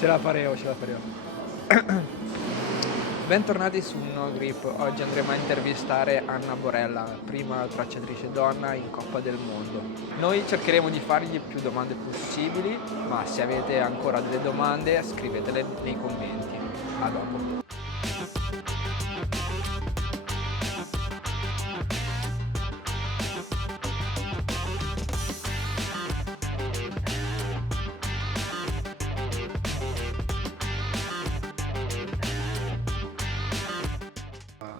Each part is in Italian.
Ce la faremo, ce la faremo. Bentornati su No Grip. Oggi andremo a intervistare Anna Borella, prima tracciatrice donna in Coppa del Mondo. Noi cercheremo di fargli più domande possibili, ma se avete ancora delle domande scrivetele nei commenti. A dopo.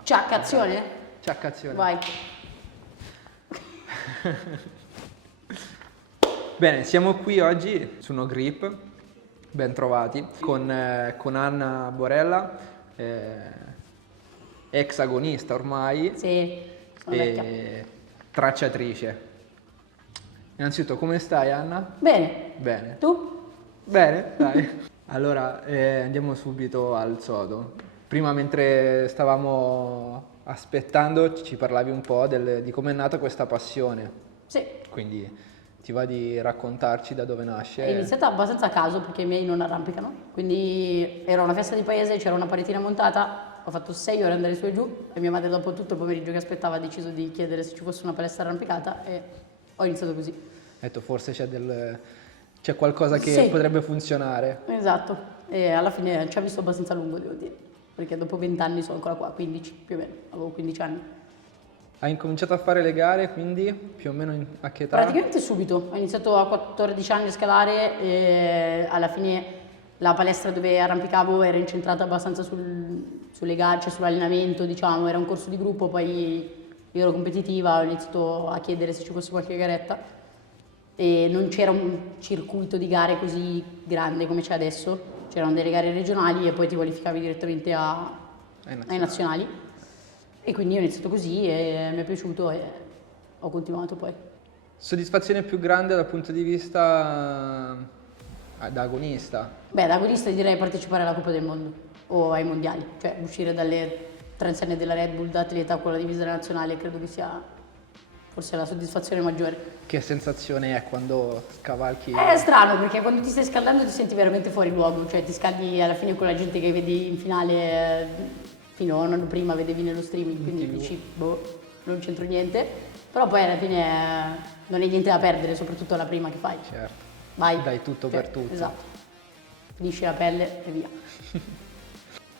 Ciaccazione? Ciaccazione. Vai. Bene, siamo qui oggi su No Grip, ben trovati, con Anna Borella, ex agonista ormai, Sì, sono vecchia. e tracciatrice. Innanzitutto, come stai Anna? Bene. Bene. Tu? Bene, dai. Allora, andiamo subito al sodo. Prima, mentre stavamo aspettando, ci parlavi un po' di come è nata questa passione. Sì. Quindi ti va di raccontarci da dove nasce? È iniziata abbastanza a caso perché i miei non arrampicano. Quindi era una festa di paese, c'era una paletina montata, ho fatto 6 ore andare su e giù e mia madre dopo tutto il pomeriggio che aspettava ha deciso di chiedere se ci fosse una palestra arrampicata e ho iniziato così. Ho detto forse c'è qualcosa che Sì. potrebbe funzionare. Esatto. E alla fine ci ha visto abbastanza a lungo, devo dire. Perché dopo 20 anni sono ancora qua, 15 più o meno, avevo 15 anni. Hai incominciato a fare le gare, quindi più o meno a che età? Praticamente subito, ho iniziato a 14 anni a scalare e alla fine la palestra dove arrampicavo era incentrata abbastanza sulle gare, cioè sull'allenamento, diciamo, era un corso di gruppo, poi io ero competitiva, ho iniziato a chiedere se ci fosse qualche garetta e non c'era un circuito di gare così grande come c'è adesso, c'erano delle gare regionali e poi ti qualificavi direttamente ai nazionali. E quindi ho iniziato così e mi è piaciuto e ho continuato poi. Soddisfazione più grande dal punto di vista da agonista? Beh, da agonista direi partecipare alla Coppa del Mondo o ai mondiali, cioè uscire dalle transenne della Red Bull da atleta con la divisa nazionale credo che sia forse la soddisfazione maggiore. Che sensazione è quando scavalchi? È strano perché quando ti stai scaldando ti senti veramente fuori luogo, cioè ti scaldi alla fine con la gente che vedi in finale fino a un anno prima vedevi nello streaming, quindi dici boh, non c'entro niente, però poi alla fine non hai niente da perdere, soprattutto la prima che fai. Certo. Vai. Dai tutto per tutto. Esatto. Finisci la pelle e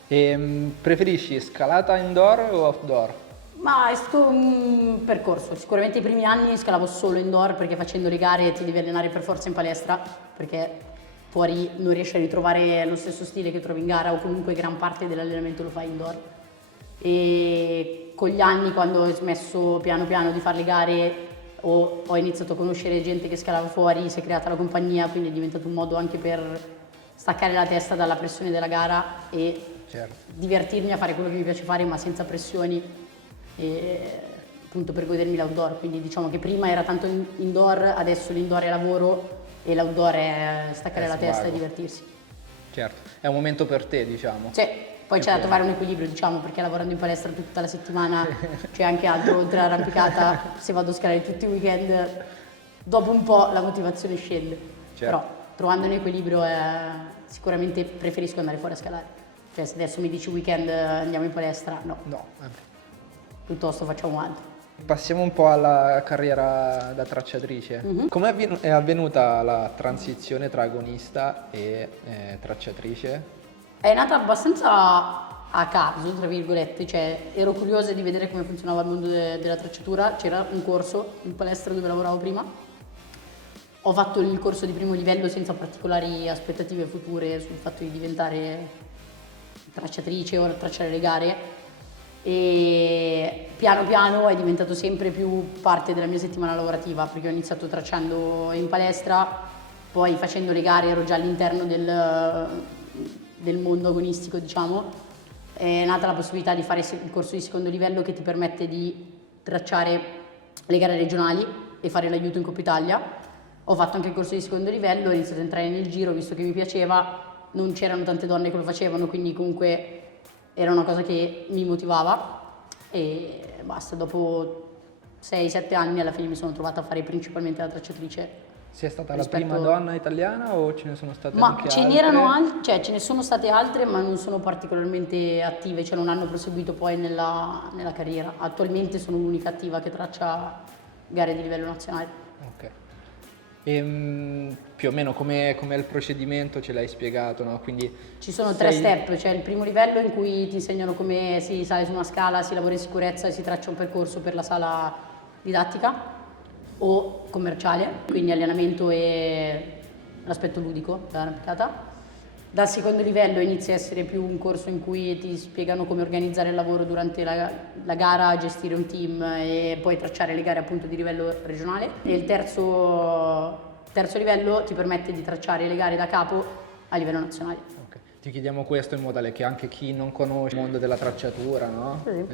via. Preferisci scalata indoor o outdoor? Ma è stato un percorso, sicuramente i primi anni scalavo solo indoor perché facendo le gare ti devi allenare per forza in palestra perché fuori non riesci a ritrovare lo stesso stile che trovi in gara o comunque gran parte dell'allenamento lo fai indoor. E con gli anni quando ho smesso piano piano di fare le gare ho iniziato a conoscere gente che scalava fuori, si è creata la compagnia, quindi è diventato un modo anche per staccare la testa dalla pressione della gara e Certo. divertirmi a fare quello che mi piace fare ma senza pressioni e appunto per godermi l'outdoor, quindi diciamo che prima era tanto indoor, adesso l'indoor è lavoro e l'outdoor è staccare la testa e divertirsi. Certo, è un momento per te, diciamo. Sì, poi c'è da trovare un equilibrio, diciamo, perché lavorando in palestra tutta la settimana c'è anche altro oltre all'arrampicata, se vado a scalare tutti i weekend, dopo un po' la motivazione scende. Certo. Però trovando un equilibrio sicuramente preferisco andare fuori a scalare. Cioè se adesso mi dici weekend andiamo in palestra, no. No. Piuttosto facciamo altro. Passiamo un po' alla carriera da tracciatrice. Come è avvenuta la transizione tra agonista e tracciatrice? È nata abbastanza a caso, tra virgolette, cioè ero curiosa di vedere come funzionava il mondo della tracciatura, c'era un corso in palestra dove lavoravo prima, ho fatto il corso di primo livello senza particolari aspettative future sul fatto di diventare tracciatrice o tracciare le gare e piano piano è diventato sempre più parte della mia settimana lavorativa perché ho iniziato tracciando in palestra, poi facendo le gare ero già all'interno del mondo agonistico, diciamo. È nata la possibilità di fare il corso di secondo livello che ti permette di tracciare le gare regionali e fare l'aiuto in Coppa Italia. Ho fatto anche il corso di secondo livello, ho iniziato a entrare nel giro visto che mi piaceva, non c'erano tante donne che lo facevano, quindi comunque era una cosa che mi motivava e basta, dopo 6-7 anni alla fine mi sono trovata a fare principalmente la tracciatrice Sei stata la rispetto- prima donna italiana o ce ne sono state Ma anche ce altre? n'erano cioè ce ne sono state altre, ma non sono particolarmente attive, cioè non hanno proseguito poi nella carriera. Attualmente sono l'unica attiva che traccia gare di livello nazionale. Ok. Più o meno com'è il procedimento, ce l'hai spiegato, no? Quindi Ci sono 3 sei- step, cioè il primo livello in cui ti insegnano come si sale su una scala, si lavora in sicurezza e si traccia un percorso per la sala didattica o commerciale, quindi allenamento e l'aspetto ludico dell'arrampicata. Dal secondo livello inizia a essere più un corso in cui ti spiegano come organizzare il lavoro durante la gara, gestire un team e poi tracciare le gare appunto di livello regionale. E il terzo livello ti permette di tracciare le gare da capo a livello nazionale. Ok. Ti chiediamo questo in modo tale che anche chi non conosce il mondo della tracciatura, no? Sì.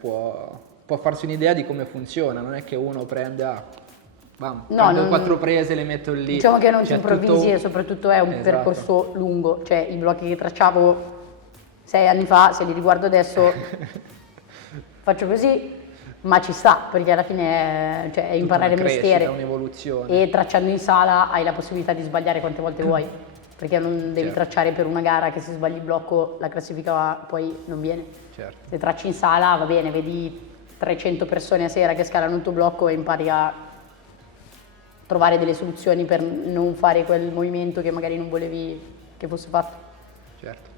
Può farsi un'idea di come funziona, non è che uno prende, No, prendo non- 4 prese e le metto lì. Diciamo che non ti C'è improvvisi tutto- e soprattutto è un Esatto. percorso lungo, cioè i blocchi che tracciavo 6 anni fa, se li riguardo adesso faccio così, ma ci sta, perché alla fine cioè, è Tutta imparare il una crescita, mestiere un'evoluzione. e tracciando in sala hai la possibilità di sbagliare quante volte vuoi, perché non devi Certo. tracciare per una gara che se sbagli il blocco la classifica poi non viene. Certo. Se tracci in sala va bene, vedi 300 persone a sera che scalano il tuo blocco e impari a trovare delle soluzioni per non fare quel movimento che magari non volevi che fosse fatto. Certo.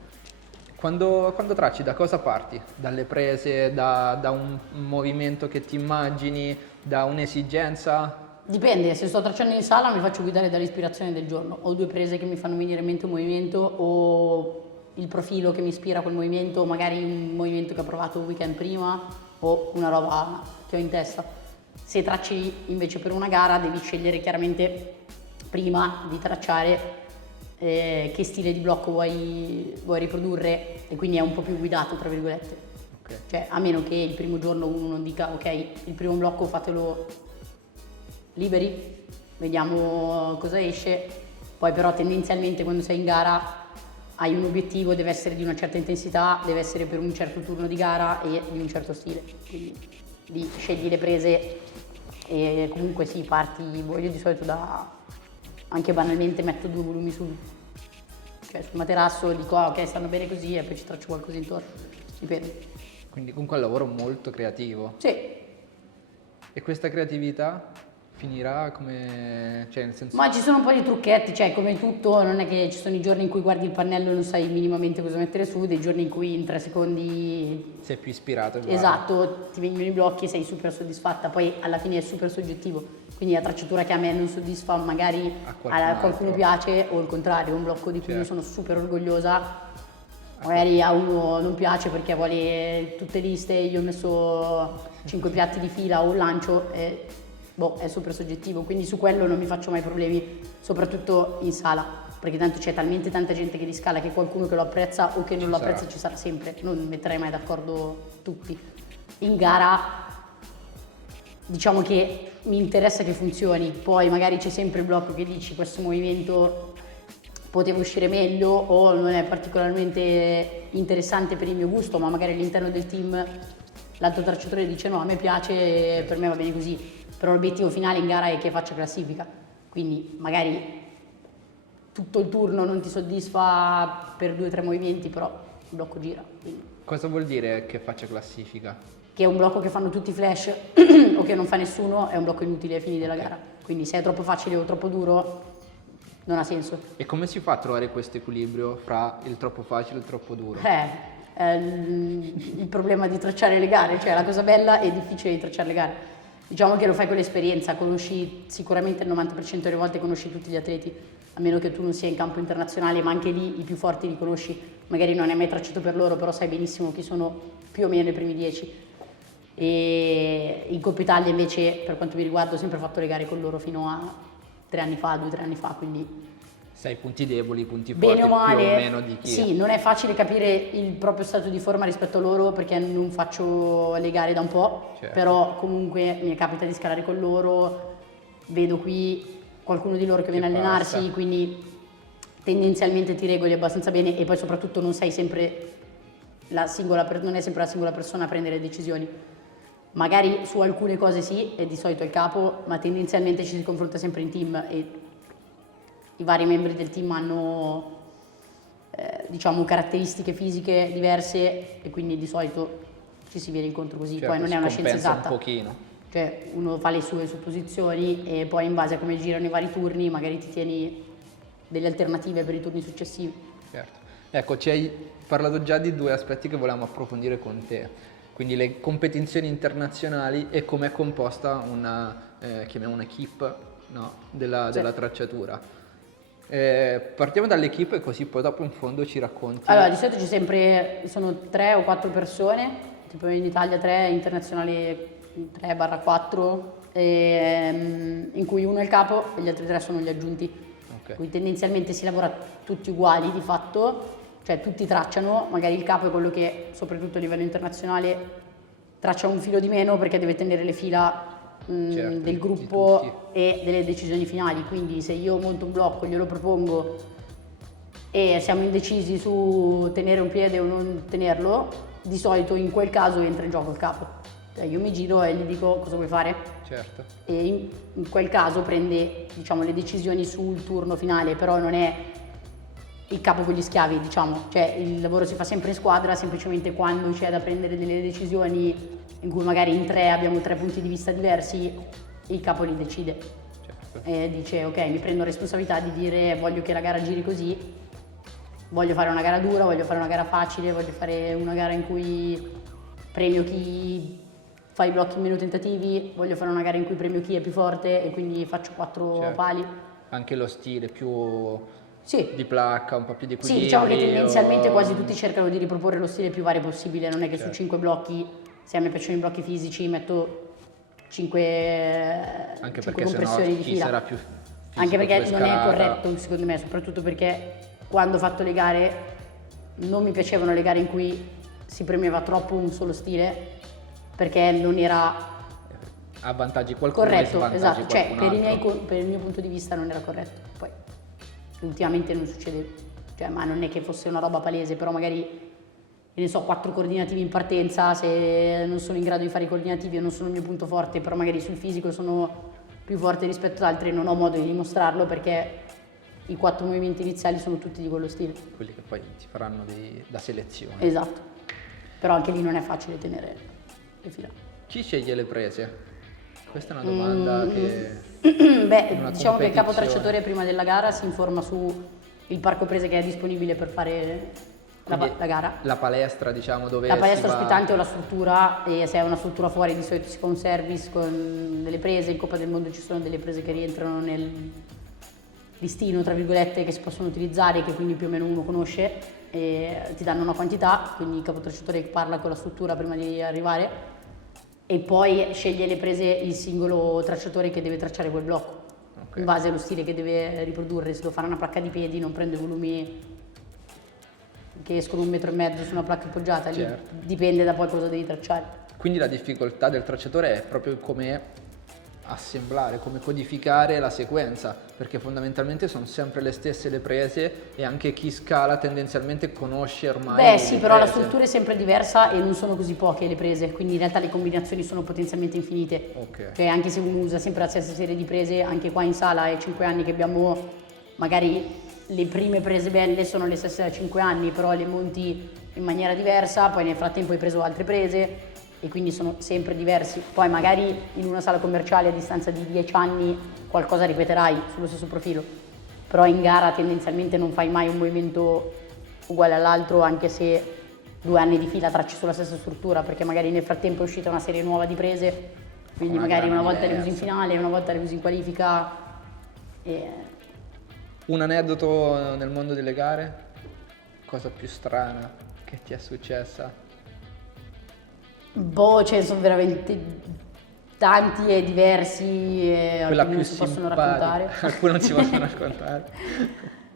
Quando tracci, da cosa parti? Dalle prese, da un movimento che ti immagini, da un'esigenza? Dipende, se sto tracciando in sala mi faccio guidare dall'ispirazione del giorno. Ho 2 prese che mi fanno venire in mente un movimento o il profilo che mi ispira a quel movimento, o magari un movimento che ho provato un weekend prima o una roba che ho in testa. Se tracci invece per una gara devi scegliere chiaramente prima di tracciare che stile di blocco vuoi riprodurre e quindi è un po' più guidato, tra virgolette. Ok. Cioè, a meno che il primo giorno uno non dica ok, il primo blocco fatelo liberi, vediamo cosa esce, poi però tendenzialmente quando sei in gara hai un obiettivo, deve essere di una certa intensità, deve essere per un certo turno di gara e di un certo stile, quindi scegli le prese e comunque sì, parti, io di solito anche banalmente metto 2 volumi sul materasso, dico ok stanno bene così e poi ci traccio qualcosa intorno, dipende. Quindi comunque è un lavoro molto creativo. Sì, E questa creatività finirà come... cioè nel senso... ma ci sono un po' di trucchetti, cioè come tutto non è che ci sono i giorni in cui guardi il pannello e non sai minimamente cosa mettere su, dei giorni in cui in 3 secondi sei più ispirato e guarda. esatto, ti vengono i blocchi e sei super soddisfatta, poi alla fine è super soggettivo, quindi la tracciatura che a me non soddisfa magari A a qualcun qualcuno altro. piace o il contrario, un blocco di cui io Certo. sono super orgogliosa, magari a uno non piace perché vuole tutte liste, io ho messo 5 piatti di fila o un lancio e è super soggettivo, quindi su quello non mi faccio mai problemi, soprattutto in sala, perché tanto c'è talmente tanta gente che li scala che qualcuno che lo apprezza o che non Ci lo sarà. apprezza ci sarà sempre, non metterei mai d'accordo tutti. In gara diciamo che mi interessa che funzioni, poi magari c'è sempre il blocco che dici questo movimento poteva uscire meglio o non è particolarmente interessante per il mio gusto, ma magari all'interno del team l'altro tracciatore dice no, a me piace, per me va bene così, però l'obiettivo finale in gara è che faccia classifica, quindi magari tutto il turno non ti soddisfa per 2 o 3 movimenti, però il blocco gira, quindi. Cosa vuol dire che faccia classifica? Che è un blocco che fanno tutti i flash o che non fa nessuno, è un blocco inutile ai fini della gara, quindi se è troppo facile o troppo duro non ha senso. E come si fa a trovare questo equilibrio fra il troppo facile e il troppo duro? È il problema di tracciare le gare, cioè la cosa bella e difficile di tracciare le gare. Diciamo che lo fai con l'esperienza, conosci sicuramente il 90% delle volte conosci tutti gli atleti, a meno che tu non sia in campo internazionale, ma anche lì i più forti li conosci, magari non hai mai tracciato per loro, però sai benissimo chi sono più o meno i primi 10. E in Coppa Italia invece, per quanto mi riguarda, ho sempre fatto le gare con loro fino a 3 anni fa, 2 o 3 anni fa, quindi Sai i punti deboli, i punti forti, bene o male, più o meno di chi sì, non è facile capire il proprio stato di forma rispetto a loro perché non faccio le gare da un po', Certo. però comunque mi capita di scalare con loro, vedo qui qualcuno di loro che viene a allenarsi, passa. quindi tendenzialmente ti regoli abbastanza bene e poi soprattutto non sei sempre non è sempre la singola persona a prendere decisioni. Magari su alcune cose sì, e di solito è il capo, ma tendenzialmente ci si confronta sempre in team e i vari membri del team hanno diciamo caratteristiche fisiche diverse e quindi di solito ci si viene incontro così, Certo, poi non si è una scienza compensa esatta. un pochino. Cioè uno fa le sue supposizioni e poi in base a come girano i vari turni magari ti tieni delle alternative per i turni successivi. Certo. Ecco, ci hai parlato già di due aspetti che volevamo approfondire con te, quindi le competizioni internazionali e come è composta una, chiamiamo un'equipe, no? della tracciatura. Partiamo dall'equipe e così poi dopo in fondo ci racconti. Allora, di solito c'è sempre, sono 3 o 4 persone, tipo in Italia 3, internazionali 3/4, in cui uno è il capo e gli altri 3 sono gli aggiunti. Ok. Quindi tendenzialmente si lavora tutti uguali di fatto, cioè tutti tracciano, magari il capo è quello che soprattutto a livello internazionale traccia un filo di meno perché deve tenere le fila Certo, del di gruppo e delle decisioni finali, quindi se io monto un blocco, glielo propongo e siamo indecisi su tenere un piede o non tenerlo, di solito in quel caso entra in gioco il capo. Cioè io mi giro e gli dico cosa vuoi fare Certo. e in quel caso prende diciamo le decisioni sul turno finale, però non è il capo con gli schiavi, diciamo, cioè il lavoro si fa sempre in squadra, semplicemente quando c'è da prendere delle decisioni in cui magari in 3 abbiamo 3 punti di vista diversi, il capo li decide. Certo. E dice ok, mi prendo responsabilità di dire voglio che la gara giri così, voglio fare una gara dura, voglio fare una gara facile, voglio fare una gara in cui premio chi fa i blocchi in meno tentativi, voglio fare una gara in cui premio chi è più forte e quindi faccio 4 Certo. pali. Anche lo stile più Sì. di placca, un po' più di equilibrio. Sì, diciamo che tendenzialmente quasi tutti cercano di riproporre lo stile più vario possibile, non è che Certo. su 5 blocchi, se a me piacciono i blocchi fisici, metto 5 Anche perché compressioni sennò di chi fila. sarà più fisico, Anche perché più non è scalata. corretto secondo me, soprattutto perché quando ho fatto le gare non mi piacevano le gare in cui si premeva troppo un solo stile perché non era Ha vantaggi qualcuno e corretto, svantaggi esatto, cioè qualcun altro. per il mio punto di vista non era corretto. Poi ultimamente non succede, cioè ma non è che fosse una roba palese, però magari che ne so, 4 coordinativi in partenza, se non sono in grado di fare i coordinativi o non sono il mio punto forte, però magari sul fisico sono più forte rispetto ad altri, non ho modo di dimostrarlo perché i 4 movimenti iniziali sono tutti di quello stile. Quelli che poi ti faranno da selezione. Esatto. Però anche lì non è facile tenere le fila. Chi sceglie le prese? Questa è una domanda che... Beh, in una diciamo che il capo competizione. tracciatore prima della gara si informa su il parco prese che è disponibile per fare Quindi la gara. La palestra, diciamo, dove La si palestra va- ospitante o la struttura, e se è una struttura fuori di solito si fa un service con delle prese, in Coppa del Mondo ci sono delle prese che rientrano nel listino, tra virgolette, che si possono utilizzare, che quindi più o meno uno conosce, e ti danno una quantità, quindi il capotracciatore parla con la struttura prima di arrivare e poi sceglie le prese il singolo tracciatore che deve tracciare quel blocco, Ok. in base allo stile che deve riprodurre. Se devo fare una placca di piedi non prendo i volumi che escono 1,5 metri su una placca appoggiata, lì Certo. dipende da poi cosa devi tracciare. Quindi la difficoltà del tracciatore è proprio come assemblare, come codificare la sequenza, perché fondamentalmente sono sempre le stesse le prese e anche chi scala tendenzialmente conosce ormai Beh le sì, però la prese. struttura è sempre diversa e non sono così poche le prese, quindi in realtà le combinazioni sono potenzialmente infinite. Ok. Cioè anche se uno usa sempre la stessa serie di prese, anche qua in sala è 5 anni che abbiamo, magari le prime prese belle sono le stesse da 5 anni, però le monti in maniera diversa, poi nel frattempo hai preso altre prese e quindi sono sempre diversi. Poi magari in una sala commerciale a distanza di 10 anni qualcosa ripeterai sullo stesso profilo, però in gara tendenzialmente non fai mai un movimento uguale all'altro, anche se 2 anni di fila tracci sulla stessa struttura, perché magari nel frattempo è uscita una serie nuova di prese, quindi Una magari gara una volta le usi in diversa. finale, una volta le usi in qualifica. E Un aneddoto nel mondo delle gare? Cosa più strana che ti è successa? boh, ce ne sono veramente tanti e diversi e Quella alcuni più non si possono simpatica. raccontare. Alcune non si possono raccontare.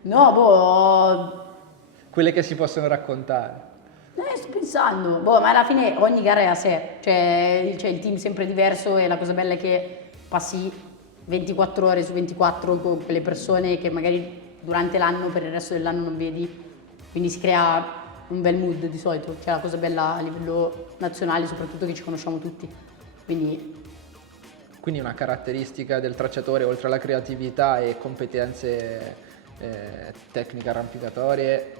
No, boh, Quelle che si possono raccontare. sto pensando, boh, ma alla fine ogni gara è a sé, cioè c'è il team sempre diverso e la cosa bella è che passi 24 ore su 24 con quelle persone che magari durante l'anno, per il resto dell'anno non vedi, quindi si crea un bel mood di solito, cioè la cosa bella a livello nazionale soprattutto che ci conosciamo tutti, quindi Quindi una caratteristica del tracciatore, oltre alla creatività e competenze tecniche arrampicatorie,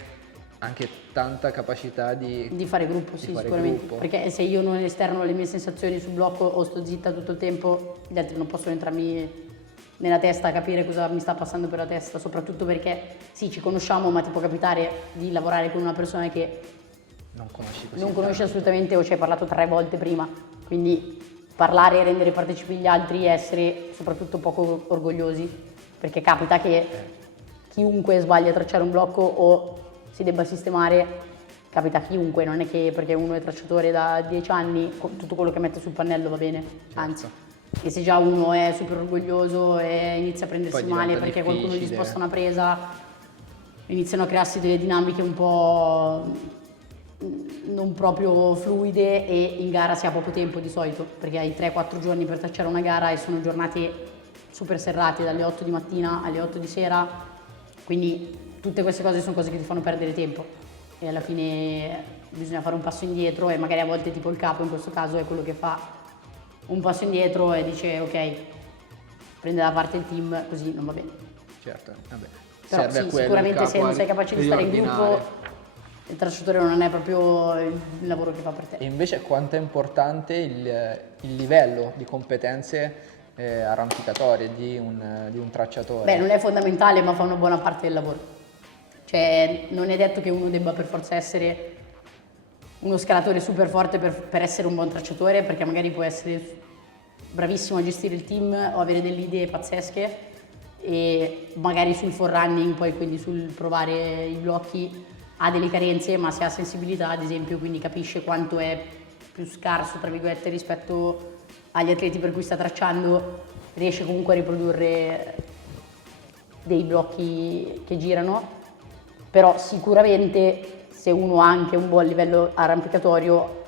anche tanta capacità di fare gruppo, sì, fare sicuramente. gruppo. Perché se io non esterno le mie sensazioni sul blocco o sto zitta tutto il tempo, gli altri non possono entrarmi nella testa, capire cosa mi sta passando per la testa, soprattutto perché sì, ci conosciamo, ma ti può capitare di lavorare con una persona che non non conosci tanto. assolutamente o ci hai parlato 3 volte prima. Quindi parlare e rendere partecipi gli altri e essere soprattutto poco orgogliosi, perché capita che chiunque sbaglia a tracciare un blocco o si debba sistemare, capita a chiunque, non è che perché uno è tracciatore da 10 anni tutto quello che mette sul pannello va bene, anzi. E se già uno è super orgoglioso e inizia a prendersi Poi male diventa perché qualcuno gli difficile. sposta una presa, iniziano a crearsi delle dinamiche un po' non proprio fluide e in gara si ha poco tempo di solito, perché hai 3-4 giorni per tracciare una gara e sono giornate super serrate dalle 8 di mattina alle 8 di sera, quindi tutte queste cose sono cose che ti fanno perdere tempo e alla fine bisogna fare un passo indietro e magari a volte tipo il capo in questo caso è quello che fa un passo indietro e dice ok, prende da parte il team, così non va bene. Certo, vabbè. Però Serve a sì, quello sicuramente il se capo non sei capace di stare in riordinare. gruppo, il tracciatore non è proprio il lavoro che fa per te. E invece quanto è importante il livello di competenze arrampicatorie di un tracciatore? Beh, non è fondamentale, ma fa una buona parte del lavoro. Cioè, non è detto che uno debba per forza essere uno scalatore super forte per essere un buon tracciatore, perché magari può essere bravissimo a gestire il team o avere delle idee pazzesche e magari sul forerunning, poi quindi sul provare i blocchi ha delle carenze, ma se ha sensibilità, ad esempio, quindi capisce quanto è più scarso, tra virgolette, rispetto agli atleti per cui sta tracciando, riesce comunque a riprodurre dei blocchi che girano, però sicuramente se uno ha anche un buon livello arrampicatorio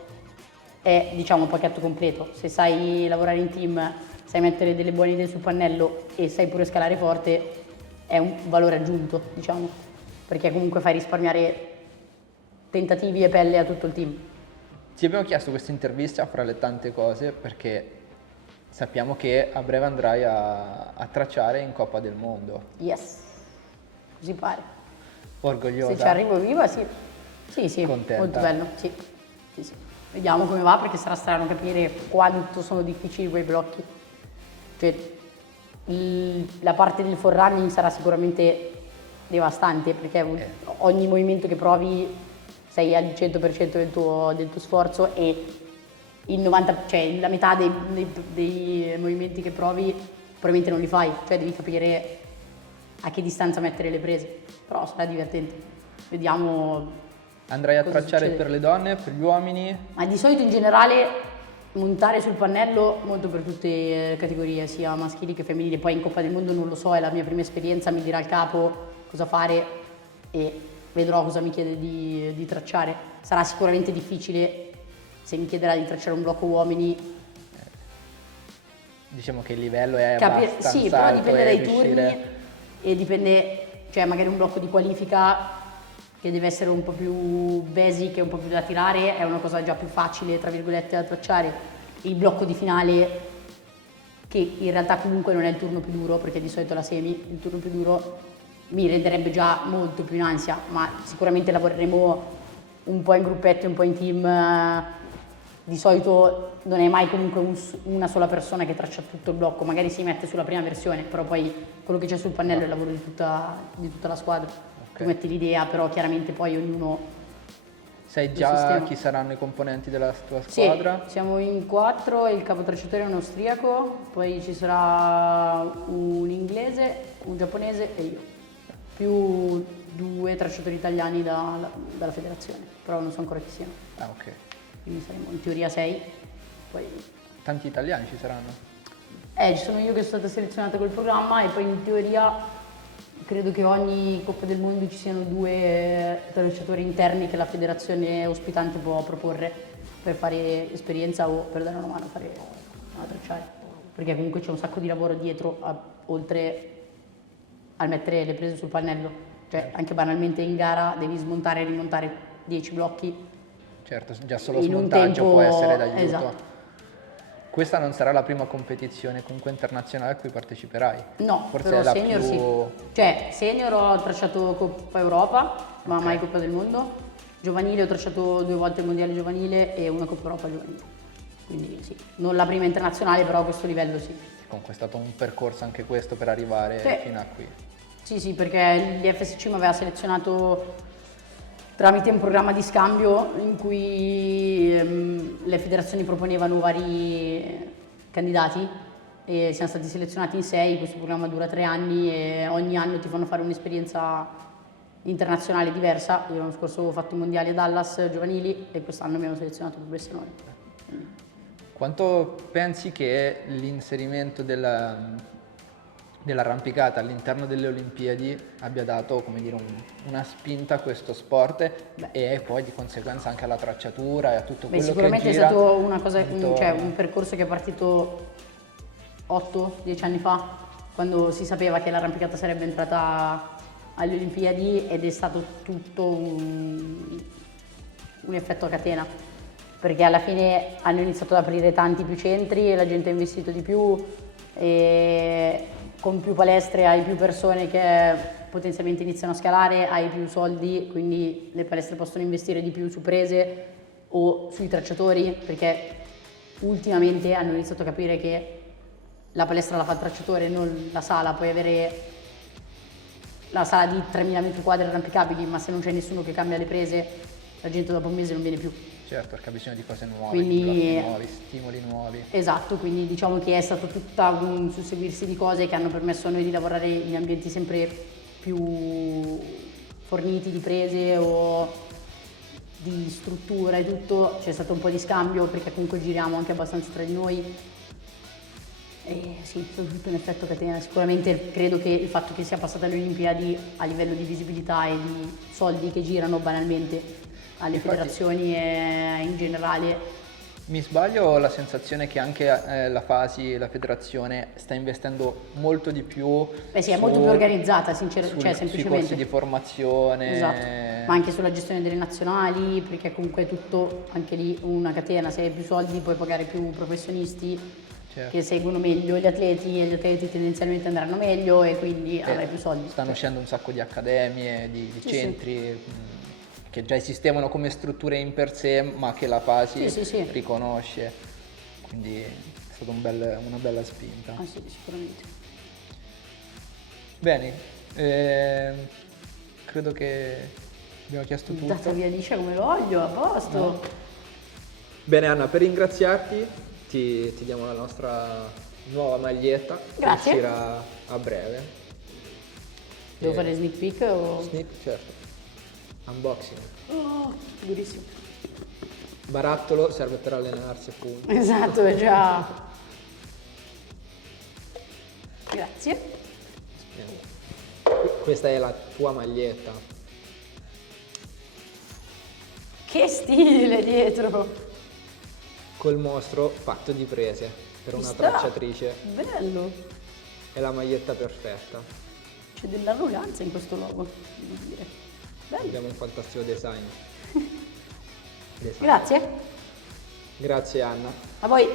è, diciamo, un pacchetto completo. Se sai lavorare in team, sai mettere delle buone idee sul pannello e sai pure scalare forte, è un valore aggiunto, diciamo, perché comunque fai risparmiare tentativi e pelle a tutto il team. Ti abbiamo chiesto questa intervista fra le tante cose perché sappiamo che a breve andrai a tracciare in Coppa del Mondo. Yes, così pare. Orgogliosa? Se ci arrivo viva, sì. Sì, sì, Contenta? molto bello, sì. Sì, sì. Vediamo come va perché sarà strano capire quanto sono difficili quei blocchi. Cioè, la parte del forerunning sarà sicuramente devastante perché ogni movimento che provi sei al 100% del tuo sforzo e il 90, cioè la metà dei movimenti che provi probabilmente non li fai, cioè devi capire a che distanza mettere le prese, però sarà divertente. Vediamo. Andrai a Cosa tracciare succede? per le donne, per gli uomini? Ma di solito in generale montare sul pannello molto per tutte le categorie, sia maschili che femminili. Poi in Coppa del Mondo non lo so, è la mia prima esperienza, mi dirà il capo cosa fare e vedrò cosa mi chiede di tracciare. Sarà sicuramente difficile se mi chiederà di tracciare un blocco uomini. Diciamo che il livello è abbastanza Sì, però alto dipende e dai riuscire... turni e dipende, cioè magari un blocco di qualifica che deve essere un po' più basic e un po' più da tirare, è una cosa già più facile, tra virgolette, da tracciare. Il blocco di finale, che in realtà comunque non è il turno più duro, perché di solito la semi, il turno più duro mi renderebbe già molto più in ansia, ma sicuramente lavoreremo un po' in gruppetti, un po' in team. Di solito non è mai comunque una sola persona che traccia tutto il blocco, magari si mette sulla prima versione, però poi quello che c'è sul pannello è il lavoro di tutta la squadra. Tu metti l'idea, però chiaramente poi ognuno... Sai già chi saranno i componenti della tua squadra? Sì, siamo in 4, il capo tracciatore è un austriaco, poi ci sarà un inglese, un giapponese e io, più 2 tracciatori italiani dalla federazione, però non so ancora chi siano. Ah, ok. Quindi saremo in teoria 6, poi... Tanti italiani ci saranno? Ci sono io che sono stata selezionata col programma e poi in teoria credo che ogni Coppa del Mondo ci siano 2 tracciatori interni che la federazione ospitante può proporre per fare esperienza o per dare una mano a tracciare, perché comunque c'è un sacco di lavoro dietro, oltre al mettere le prese sul pannello, cioè anche banalmente in gara devi smontare e rimontare 10 blocchi. Certo, già solo in un smontaggio tempo, può essere d'aiuto. esatto. Questa non sarà la prima competizione comunque internazionale a cui parteciperai. No, Forse però è la senior più... sì. Cioè, senior ho tracciato Coppa Europa, ma mai Coppa del Mondo. Giovanile ho tracciato 2 volte il mondiale giovanile e una Coppa Europa giovanile. Quindi sì, non la prima internazionale, però a questo livello sì. Comunque è stato un percorso anche questo per arrivare fino a qui. Sì, sì, perché l'IFSC mi aveva selezionato tramite un programma di scambio in cui le federazioni proponevano vari candidati e siamo stati selezionati in 6. Questo programma dura 3 anni e ogni anno ti fanno fare un'esperienza internazionale diversa. Io l'anno scorso ho fatto i mondiali a Dallas giovanili e quest'anno mi hanno selezionato per Bressanone. Quanto pensi che l'inserimento dell'arrampicata all'interno delle Olimpiadi abbia dato, come dire, una spinta a questo sport e poi di conseguenza anche alla tracciatura e a tutto quello che gira? Sicuramente è stato una cosa, cioè un percorso che è partito 8-10 anni fa, quando si sapeva che l'arrampicata sarebbe entrata alle Olimpiadi, ed è stato tutto un effetto a catena, perché alla fine hanno iniziato ad aprire tanti più centri e la gente ha investito di più e con più palestre hai più persone che potenzialmente iniziano a scalare, hai più soldi, quindi le palestre possono investire di più su prese o sui tracciatori, perché ultimamente hanno iniziato a capire che la palestra la fa il tracciatore, non la sala. Puoi avere la sala di 3.000 metri quadri arrampicabili, ma se non c'è nessuno che cambia le prese, la gente dopo un mese non viene più. Certo, perché ha bisogno di cose nuove, Quindi, di blocchi nuovi, stimoli nuovi. Esatto, quindi diciamo che è stato tutto un susseguirsi di cose che hanno permesso a noi di lavorare in ambienti sempre più forniti di prese o di struttura e tutto. C'è stato un po' di scambio perché comunque giriamo anche abbastanza tra di noi. E sì, è stato tutto un effetto catena. Sicuramente credo che il fatto che sia passata alle Olimpiadi a livello di visibilità e di soldi che girano banalmente alle federazioni e in generale. Mi sbaglio, ho la sensazione che anche la FASI e la federazione sta investendo molto di più. Sì, è molto più organizzata, cioè semplicemente. Sui corsi di formazione. Esatto, ma anche sulla gestione delle nazionali, perché comunque è tutto anche lì una catena. Se hai più soldi puoi pagare più professionisti, certo, che seguono meglio gli atleti e gli atleti tendenzialmente andranno meglio e quindi avrai più soldi. Stanno uscendo un sacco di accademie, di centri. Che già esistevano come strutture in per sé, ma che la FASI riconosce, quindi è stata una bella spinta. Ah sì, sicuramente. Bene, credo che abbiamo chiesto tutto. Data via liscia come voglio, a posto. No. Bene Anna, per ringraziarti ti diamo la nostra nuova maglietta. Grazie. Che uscirà a breve. Devo fare sneak peek o? Sneak, certo. Unboxing. Oh, durissimo. Barattolo serve per allenarsi, appunto. Esatto, è già. Grazie. Questa è la tua maglietta. Che stile dietro! Col mostro fatto di prese per una tracciatrice. Bello! È la maglietta perfetta. C'è dell'arroganza in questo logo, devo dire. Bello. Abbiamo un fantastico design. Grazie. Grazie Anna. A voi.